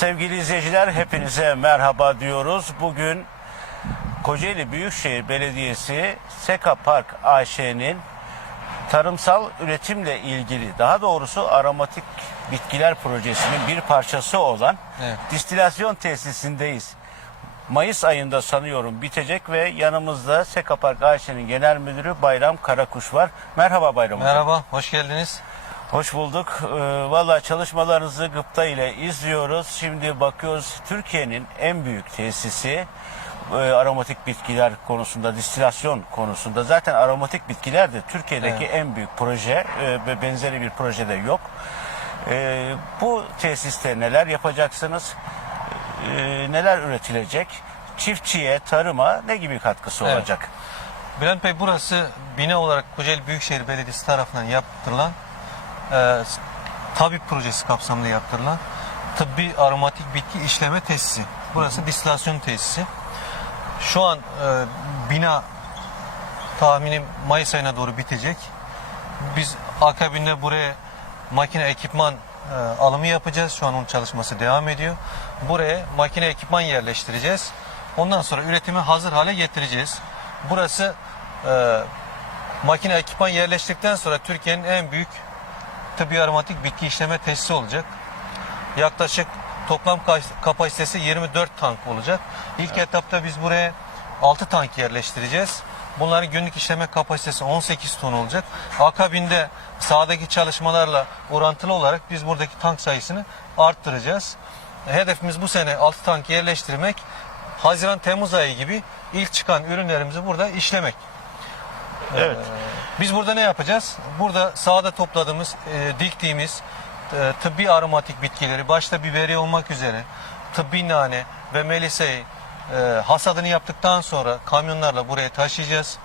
Sevgili izleyiciler hepinize merhaba diyoruz. Bugün Kocaeli Büyükşehir Belediyesi Seka Park AŞ'nin tarımsal üretimle ilgili daha doğrusu aromatik bitkiler projesinin bir parçası olan Evet. distilasyon tesisindeyiz. Mayıs ayında sanıyorum bitecek ve yanımızda Seka Park AŞ'nin genel müdürü Bayram Karakuş var. Merhaba Bayram Hocam. Merhaba, hoş geldiniz. Hoş bulduk. Ee, Valla çalışmalarınızı gıpta ile izliyoruz. Şimdi bakıyoruz Türkiye'nin en büyük tesisi e, aromatik bitkiler konusunda, distilasyon konusunda. Zaten aromatik bitkiler de Türkiye'deki en büyük proje e, ve benzeri bir projede yok. E, bu tesiste neler yapacaksınız? E, neler üretilecek? Çiftçiye, tarıma ne gibi katkısı Evet. olacak? Bülent Bey burası bina olarak Kocaeli Büyükşehir Belediyesi tarafından yaptırılan e, tabip projesi kapsamında yaptırılan tıbbi aromatik bitki işleme tesisi. Burası distilasyon tesisi. Şu an e, bina tahminim Mayıs ayına doğru bitecek. Biz akabinde buraya makine ekipman e, alımı yapacağız. Şu an onun çalışması devam ediyor. Buraya makine ekipman yerleştireceğiz. Ondan sonra üretimi hazır hale getireceğiz. Burası e, makine ekipman yerleştirdikten sonra Türkiye'nin en büyük tıbbi aromatik bitki işleme tesisi olacak. Yaklaşık toplam ka- kapasitesi 24 tank olacak. İlk etapta biz buraya 6 tank yerleştireceğiz. Bunların günlük işleme kapasitesi 18 ton olacak. Akabinde sahadaki çalışmalarla orantılı olarak biz buradaki tank sayısını arttıracağız. Hedefimiz bu sene 6 tank yerleştirmek. Haziran-Temmuz ayı gibi ilk çıkan ürünlerimizi burada işlemek. Evet. Biz burada ne yapacağız? Burada sahada topladığımız, e, diktiğimiz e, tıbbi aromatik bitkileri, başta biberi olmak üzere tıbbi nane ve meliseyi e, hasadını yaptıktan sonra kamyonlarla buraya taşıyacağız.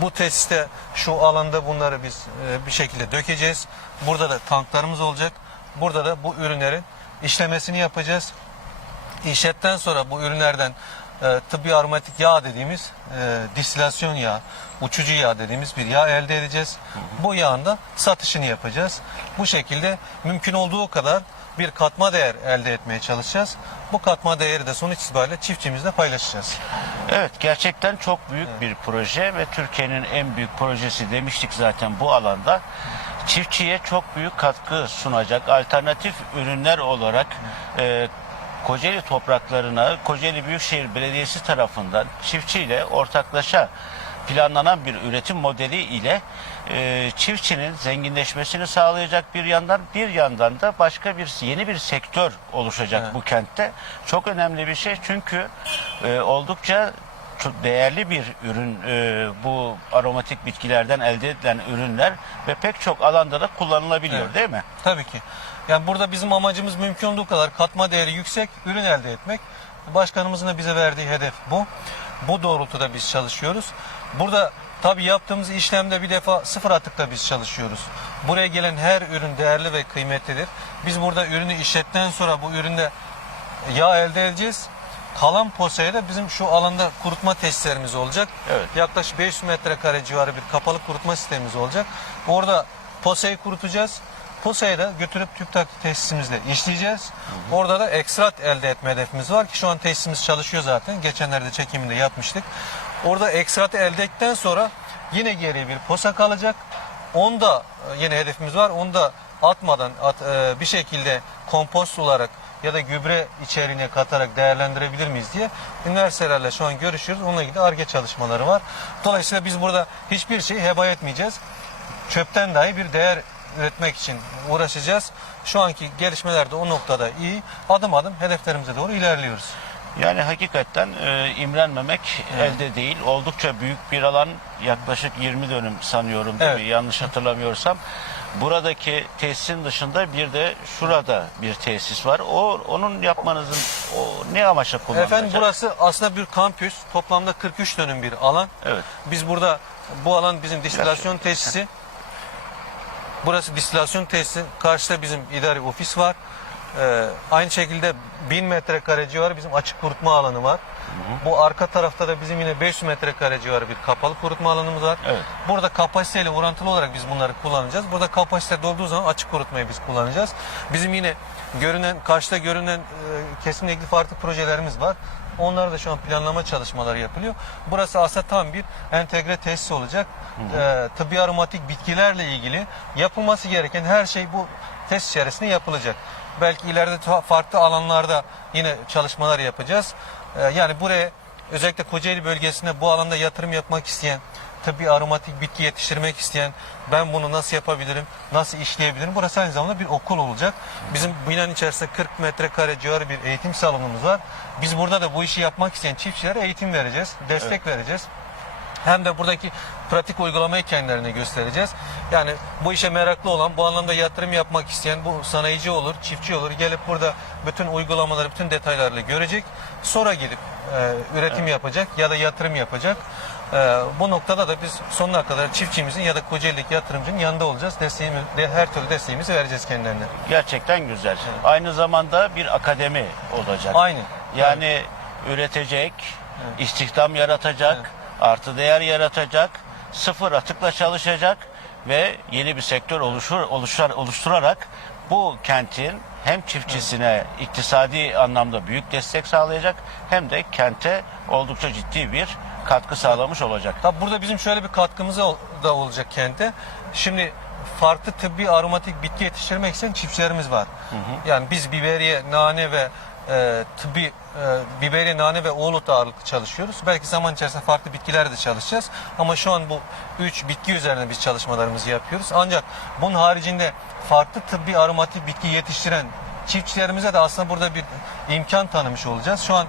Bu tesiste şu alanda bunları biz e, bir şekilde dökeceğiz. Burada da tanklarımız olacak. Burada da bu ürünlerin işlemesini yapacağız. İşletten sonra bu ürünlerden e, tıbbi aromatik yağ dediğimiz e, distilasyon yağı, uçucu yağ dediğimiz bir yağ elde edeceğiz. Bu yağın da satışını yapacağız. Bu şekilde mümkün olduğu kadar bir katma değer elde etmeye çalışacağız. Bu katma değeri de sonuç itibariyle çiftçimizle paylaşacağız. Evet gerçekten çok büyük bir proje ve Türkiye'nin en büyük projesi demiştik zaten bu alanda. Çiftçiye çok büyük katkı sunacak alternatif ürünler olarak e, Kocaeli topraklarına Kocaeli Büyükşehir Belediyesi tarafından çiftçiyle ortaklaşa planlanan bir üretim modeli ile e, çiftçinin zenginleşmesini sağlayacak bir yandan bir yandan da başka bir yeni bir sektör oluşacak Evet. bu kentte. Çok önemli bir şey çünkü e, oldukça çok değerli bir ürün e, bu aromatik bitkilerden elde edilen ürünler ve pek çok alanda da kullanılabiliyor Evet. değil mi? Tabii ki. Yani burada bizim amacımız mümkün olduğu kadar katma değeri yüksek ürün elde etmek. Başkanımızın da bize verdiği hedef bu. Bu doğrultuda biz çalışıyoruz. Burada tabii yaptığımız işlemde bir defa sıfır atıkta biz çalışıyoruz. Buraya gelen her ürün değerli ve kıymetlidir. Biz burada ürünü işlettikten sonra bu üründe yağ elde edeceğiz. Kalan posaya da bizim şu alanda kurutma tesislerimiz olacak. Evet. Yaklaşık 500 metrekare civarı bir kapalı kurutma sistemimiz olacak. Orada posayı kurutacağız. Posayı da götürüp tüp takip tesisimizle işleyeceğiz. Orada da ekstrat elde etme hedefimiz var ki şu an tesisimiz çalışıyor zaten. Geçenlerde çekimini de yapmıştık. Orada ekstratı elde ettikten sonra yine geriye bir posa kalacak. Onda e, yine hedefimiz var. Onu da atmadan at- e, bir şekilde kompost olarak ya da gübre içeriğine katarak değerlendirebilir miyiz diye üniversitelerle şu an görüşüyoruz. Onunla ilgili ARGE çalışmaları var. Dolayısıyla biz burada hiçbir şeyi heba etmeyeceğiz. Çöpten dahi bir değer üretmek için uğraşacağız. Şu anki gelişmeler de o noktada iyi. Adım adım hedeflerimize doğru ilerliyoruz. Yani hakikaten e, imrenmemek elde değil. Oldukça büyük bir alan yaklaşık 20 dönüm sanıyorum değil Evet. mi? Yanlış hatırlamıyorsam. Buradaki tesisin dışında bir de şurada bir tesis var. O onun yapmanızın o ne amaçla kullanılacak? Efendim burası aslında bir kampüs. Toplamda 43 dönüm bir alan. Evet. Biz burada bu alan bizim distilasyon tesisi. Burası distilasyon tesisi. Karşıda bizim idari ofis var. Ee, aynı şekilde 1000 metrekare civarı bizim açık kurutma alanı var. Bu arka tarafta da bizim yine 500 metrekare civarı bir kapalı kurutma alanımız var. Evet. Burada kapasiteyle orantılı olarak biz bunları kullanacağız. Burada kapasite dolduğu zaman açık kurutmayı biz kullanacağız. Bizim yine görünen, karşıda görünen e, kesimle ilgili farklı projelerimiz var. Onlar da şu an planlama çalışmaları yapılıyor. Burası aslında tam bir entegre tesis olacak. Ee, tıbbi aromatik bitkilerle ilgili yapılması gereken her şey bu tesis içerisinde yapılacak. Belki ileride farklı alanlarda yine çalışmalar yapacağız. Ee, yani buraya özellikle Kocaeli bölgesinde bu alanda yatırım yapmak isteyen, tıbbi aromatik bitki yetiştirmek isteyen, ben bunu nasıl yapabilirim, nasıl işleyebilirim? Burası aynı zamanda bir okul olacak. Bizim binanın içerisinde 40 metrekare civarı bir eğitim salonumuz var. Biz burada da bu işi yapmak isteyen çiftçilere eğitim vereceğiz, destek vereceğiz. Hem de buradaki pratik uygulamayı kendilerine göstereceğiz. Yani bu işe meraklı olan, bu anlamda yatırım yapmak isteyen, bu sanayici olur, çiftçi olur. Gelip burada bütün uygulamaları, bütün detaylarla görecek. Sonra gelip e, üretim yapacak ya da yatırım yapacak. E, bu noktada da biz sonuna kadar çiftçimizin ya da Kocaeli'deki yatırımcının yanında olacağız. Desteğimiz, de, her türlü desteğimizi vereceğiz kendilerine. Gerçekten güzel. Aynı zamanda bir akademi olacak. Aynı. Yani üretecek, istihdam yaratacak, artı değer yaratacak, sıfır atıkla çalışacak ve yeni bir sektör oluşur, oluşar, oluşturarak bu kentin hem çiftçisine iktisadi anlamda büyük destek sağlayacak hem de kente oldukça ciddi bir katkı sağlamış olacak. Tabi burada bizim şöyle bir katkımız da olacak kente. Şimdi farklı tıbbi aromatik bitki yetiştirmek isteyen çiftçilerimiz var. Yani biz biberiye, nane ve e, tıbbi e, biberiye, nane ve oğlut ağırlıklı çalışıyoruz. Belki zaman içerisinde farklı bitkiler de çalışacağız. Ama şu an bu üç bitki üzerine biz çalışmalarımızı yapıyoruz. Ancak bunun haricinde farklı tıbbi aromatik bitki yetiştiren çiftçilerimize de aslında burada bir imkan tanımış olacağız. Şu an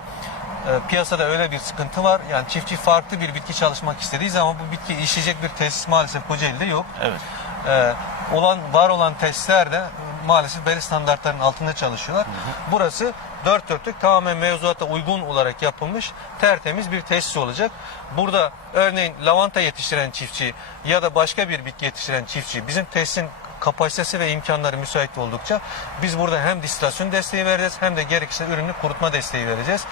piyasada öyle bir sıkıntı var. Yani çiftçi farklı bir bitki çalışmak istediği zaman bu bitki işleyecek bir tesis maalesef Kocaeli'de yok. Evet. E, olan var olan tesisler de e, maalesef belli standartların altında çalışıyorlar. Burası dört dörtlük tamamen mevzuata uygun olarak yapılmış tertemiz bir tesis olacak. Burada örneğin lavanta yetiştiren çiftçi ya da başka bir bitki yetiştiren çiftçi bizim tesisin kapasitesi ve imkanları müsait oldukça biz burada hem distilasyon desteği vereceğiz hem de gerekirse ürünü kurutma desteği vereceğiz.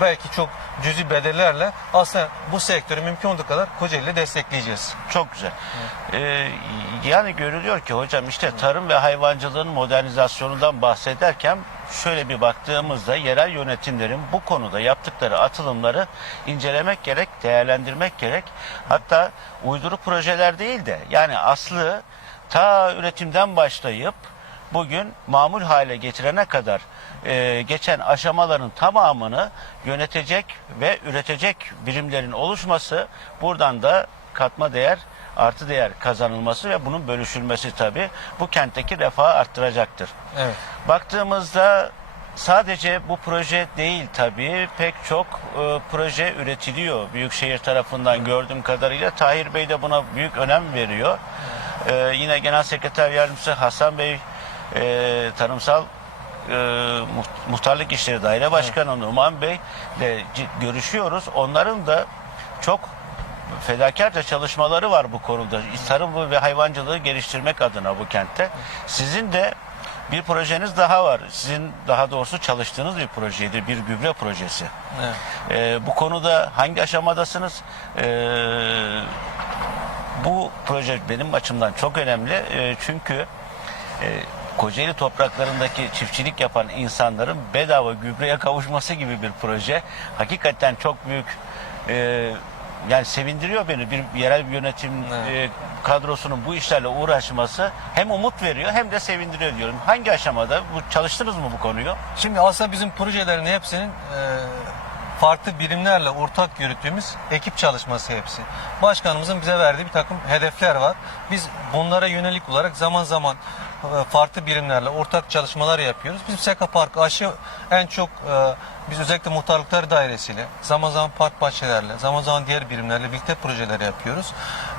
Belki çok cüzi bedellerle aslında bu sektörü mümkün olduğu kadar Kocaeli'de destekleyeceğiz. Çok güzel. Ee, yani görülüyor ki hocam işte tarım ve hayvancılığın modernizasyonundan bahsederken şöyle bir baktığımızda yerel yönetimlerin bu konuda yaptıkları atılımları incelemek gerek, değerlendirmek gerek. Hatta uyduru projeler değil de yani aslı ta üretimden başlayıp bugün mamul hale getirene kadar e, geçen aşamaların tamamını yönetecek ve üretecek birimlerin oluşması buradan da katma değer artı değer kazanılması ve bunun bölüşülmesi tabii bu kentteki refahı arttıracaktır. Evet. Baktığımızda sadece bu proje değil tabii pek çok e, proje üretiliyor Büyükşehir tarafından gördüğüm kadarıyla. Tahir Bey de buna büyük önem veriyor. E, yine Genel Sekreter Yardımcısı Hasan Bey e, Tarımsal e, Muht- Muhtarlık İşleri Daire Başkanı Numan Bey ile görüşüyoruz. Onların da çok fedakarca çalışmaları var bu konuda. Tarım ve hayvancılığı geliştirmek adına bu kentte. Sizin de bir projeniz daha var. Sizin daha doğrusu çalıştığınız bir projeydi. Bir gübre projesi. Evet. Ee, bu konuda hangi aşamadasınız? Ee, bu proje benim açımdan çok önemli. Ee, çünkü e, Kocaeli topraklarındaki çiftçilik yapan insanların bedava gübreye kavuşması gibi bir proje. Hakikaten çok büyük e, yani sevindiriyor beni bir yerel bir yönetim Evet. e, kadrosunun bu işlerle uğraşması hem umut veriyor hem de sevindiriyor diyorum. Hangi aşamada? Bu çalıştınız mı bu konuyu? Şimdi aslında bizim projelerin hepsinin e, farklı birimlerle ortak yürüttüğümüz ekip çalışması hepsi. Başkanımızın bize verdiği bir takım hedefler var. Biz bunlara yönelik olarak zaman zaman farklı birimlerle ortak çalışmalar yapıyoruz. Biz Seka Park aşı en çok e, biz özellikle muhtarlıklar dairesiyle, zaman zaman park bahçelerle, zaman zaman diğer birimlerle birlikte projeler yapıyoruz.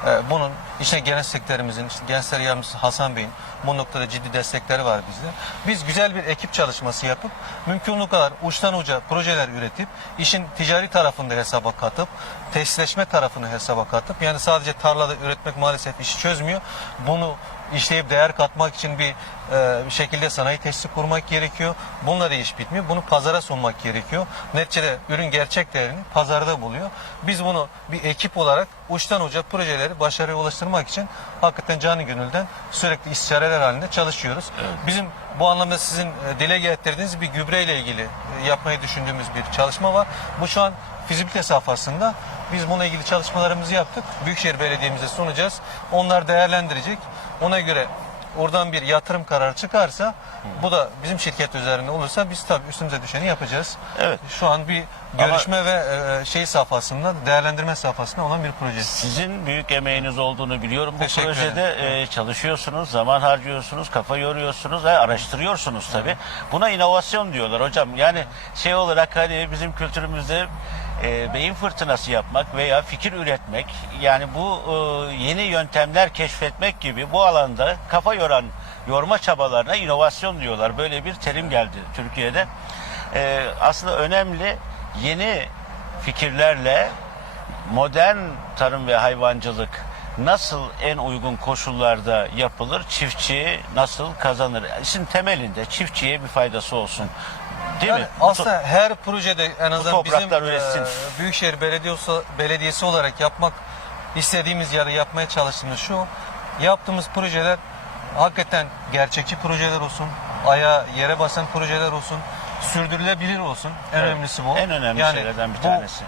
E, bunun işte genel sekreterimizin, işte gençler yardımcısı Hasan Bey'in bu noktada ciddi destekleri var bizde. Biz güzel bir ekip çalışması yapıp mümkün olduğu kadar uçtan uca projeler üretip işin ticari tarafını da hesaba katıp tesisleşme tarafını hesaba katıp yani sadece tarlada üretmek maalesef işi çözmüyor. Bunu işleyip değer katmak için bir, e, bir şekilde sanayi tesisi kurmak gerekiyor. Bununla da iş bitmiyor. Bunu pazara sunmak gerekiyor. Neticede ürün gerçek değerini pazarda buluyor. Biz bunu bir ekip olarak uçtan uca projeleri başarıya ulaştırmak için hakikaten canı gönülden sürekli istişareler halinde çalışıyoruz. Bizim bu anlamda sizin e, dile getirdiğiniz bir gübreyle ilgili e, yapmayı düşündüğümüz bir çalışma var. Bu şu an fizibilite safhasında. Biz bununla ilgili çalışmalarımızı yaptık. Büyükşehir Belediye'mize sunacağız. Onlar değerlendirecek. Ona göre oradan bir yatırım kararı çıkarsa bu da bizim şirket üzerinde olursa biz tabii üstümüze düşeni yapacağız. Evet. Şu an bir görüşme ve e, şey safhasında, değerlendirme safhasında olan bir proje. Sizin büyük emeğiniz olduğunu biliyorum. Bu Teşekkür projede e, çalışıyorsunuz, zaman harcıyorsunuz, kafa yoruyorsunuz ve araştırıyorsunuz tabii. Buna inovasyon diyorlar hocam. Yani şey olarak hani bizim kültürümüzde e, beyin fırtınası yapmak veya fikir üretmek yani bu e, yeni yöntemler keşfetmek gibi bu alanda kafa yoran yorma çabalarına inovasyon diyorlar. Böyle bir terim geldi Türkiye'de. E, aslında önemli yeni fikirlerle modern tarım ve hayvancılık nasıl en uygun koşullarda yapılır? Çiftçi nasıl kazanır? İşin temelinde çiftçiye bir faydası olsun. Değil Yani mi? aslında her projede en azından bizim üretsin. e, Büyükşehir Belediyesi, Belediyesi olarak yapmak istediğimiz ya da yapmaya çalıştığımız şu. Yaptığımız projeler hakikaten gerçekçi projeler olsun. Aya yere basan projeler olsun. Sürdürülebilir olsun. En Evet. önemlisi bu. En önemli şeylerden bir bu tanesi.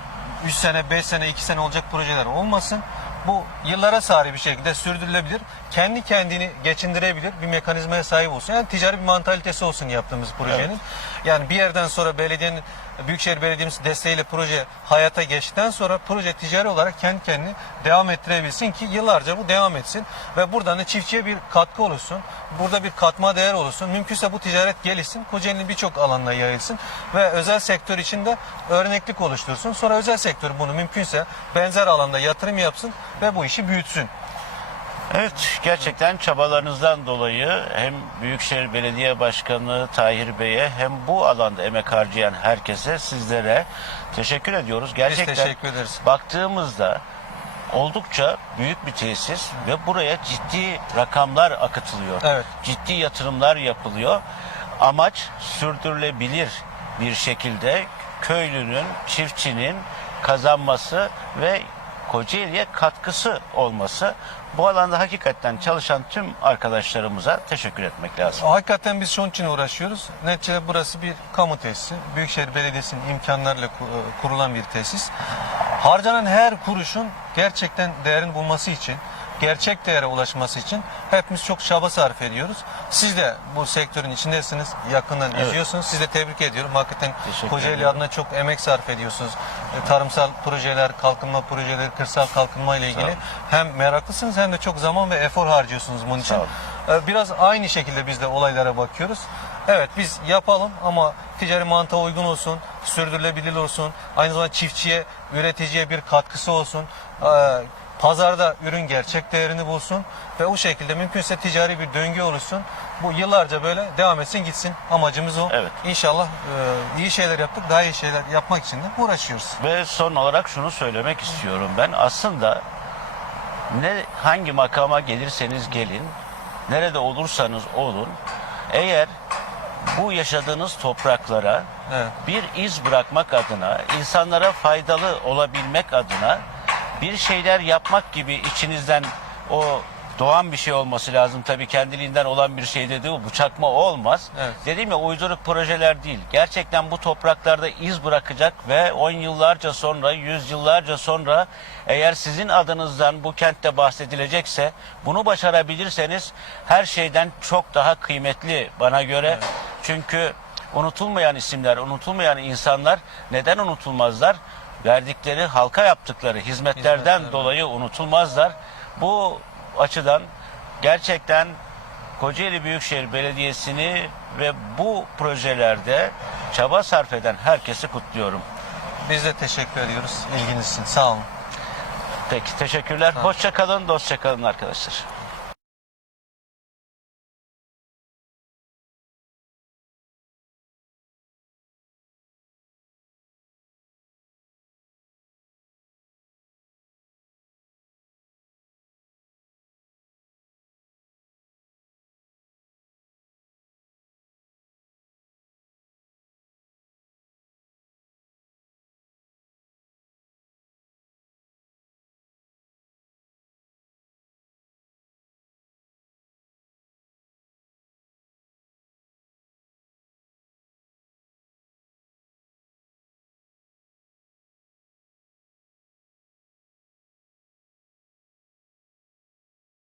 3 sene, 5 sene, 2 sene olacak projeler olmasın. Bu yıllara sari bir şekilde sürdürülebilir. Kendi kendini geçindirebilir bir mekanizmaya sahip olsun. Yani ticari bir mantalitesi olsun yaptığımız projenin. Yani bir yerden sonra belediyenin Büyükşehir Belediye'miz desteğiyle proje hayata geçtikten sonra proje ticari olarak kendi kendini devam ettirebilsin ki yıllarca bu devam etsin ve buradan da çiftçiye bir katkı olursun. Burada bir katma değer olursun. Mümkünse bu ticaret gelişsin. Kocaeli'nin birçok alanına yayılsın ve özel sektör için de örneklik oluştursun. Sonra özel sektör bunu mümkünse benzer alanda yatırım yapsın ve bu işi büyütsün. Evet, gerçekten çabalarınızdan dolayı hem Büyükşehir Belediye Başkanı Tahir Bey'e hem bu alanda emek harcayan herkese, sizlere teşekkür ediyoruz. Gerçekten teşekkür ederiz. baktığımızda oldukça büyük bir tesis ve buraya ciddi rakamlar akıtılıyor. Evet. Ciddi yatırımlar yapılıyor. Amaç sürdürülebilir bir şekilde köylünün, çiftçinin kazanması ve Kocaeli'ye katkısı olması. Bu alanda hakikaten çalışan tüm arkadaşlarımıza teşekkür etmek lazım. Hakikaten biz şunun için uğraşıyoruz. Neticede burası bir kamu tesisi. Büyükşehir Belediyesi'nin imkanlarıyla e, kurulan bir tesis. Harcanan her kuruşun gerçekten değerini bulması için, gerçek değere ulaşması için hepimiz çok çaba sarf ediyoruz. Siz de bu sektörün içindesiniz, yakından Evet. izliyorsunuz. Sizi de tebrik ediyorum. Hakikaten Kocaeli adına çok emek sarf ediyorsunuz. E, Tarımsal projeler, kalkınma projeleri, kırsal kalkınma ile ilgili hem meraklısınız hem de çok zaman ve efor harcıyorsunuz bunun için. Ee, Biraz aynı şekilde biz de olaylara bakıyoruz. Evet biz yapalım ama ticari mantığa uygun olsun, sürdürülebilir olsun. Aynı zamanda çiftçiye, üreticiye bir katkısı olsun. Ee, Pazarda ürün gerçek değerini bulsun ve o şekilde mümkünse ticari bir döngü oluşsun. Bu yıllarca böyle devam etsin gitsin. Amacımız o. Evet. İnşallah e, iyi şeyler yaptık, daha iyi şeyler yapmak için de uğraşıyoruz. Ve son olarak şunu söylemek istiyorum ben. Aslında ne hangi makama gelirseniz gelin, nerede olursanız olun, eğer bu yaşadığınız topraklara Evet. bir iz bırakmak adına, insanlara faydalı olabilmek adına bir şeyler yapmak gibi içinizden o doğan bir şey olması lazım. Tabii kendiliğinden olan bir şey de değil. Bu çakma olmaz. Evet. Dediğim ya uyduruk projeler değil. Gerçekten bu topraklarda iz bırakacak ve 10 yıllarca sonra, 100 yıllarca sonra eğer sizin adınızdan bu kentte bahsedilecekse bunu başarabilirseniz her şeyden çok daha kıymetli bana göre. Çünkü unutulmayan isimler, unutulmayan insanlar neden unutulmazlar? Verdikleri, halka yaptıkları hizmetlerden Hizmetlerden. dolayı unutulmazlar. Bu açıdan gerçekten Kocaeli Büyükşehir Belediyesi'ni ve bu projelerde çaba sarf eden herkesi kutluyorum. Biz de teşekkür ediyoruz ilginiz için. Sağ olun. Peki teşekkürler. Hoşça kalın, dostça kalın arkadaşlar.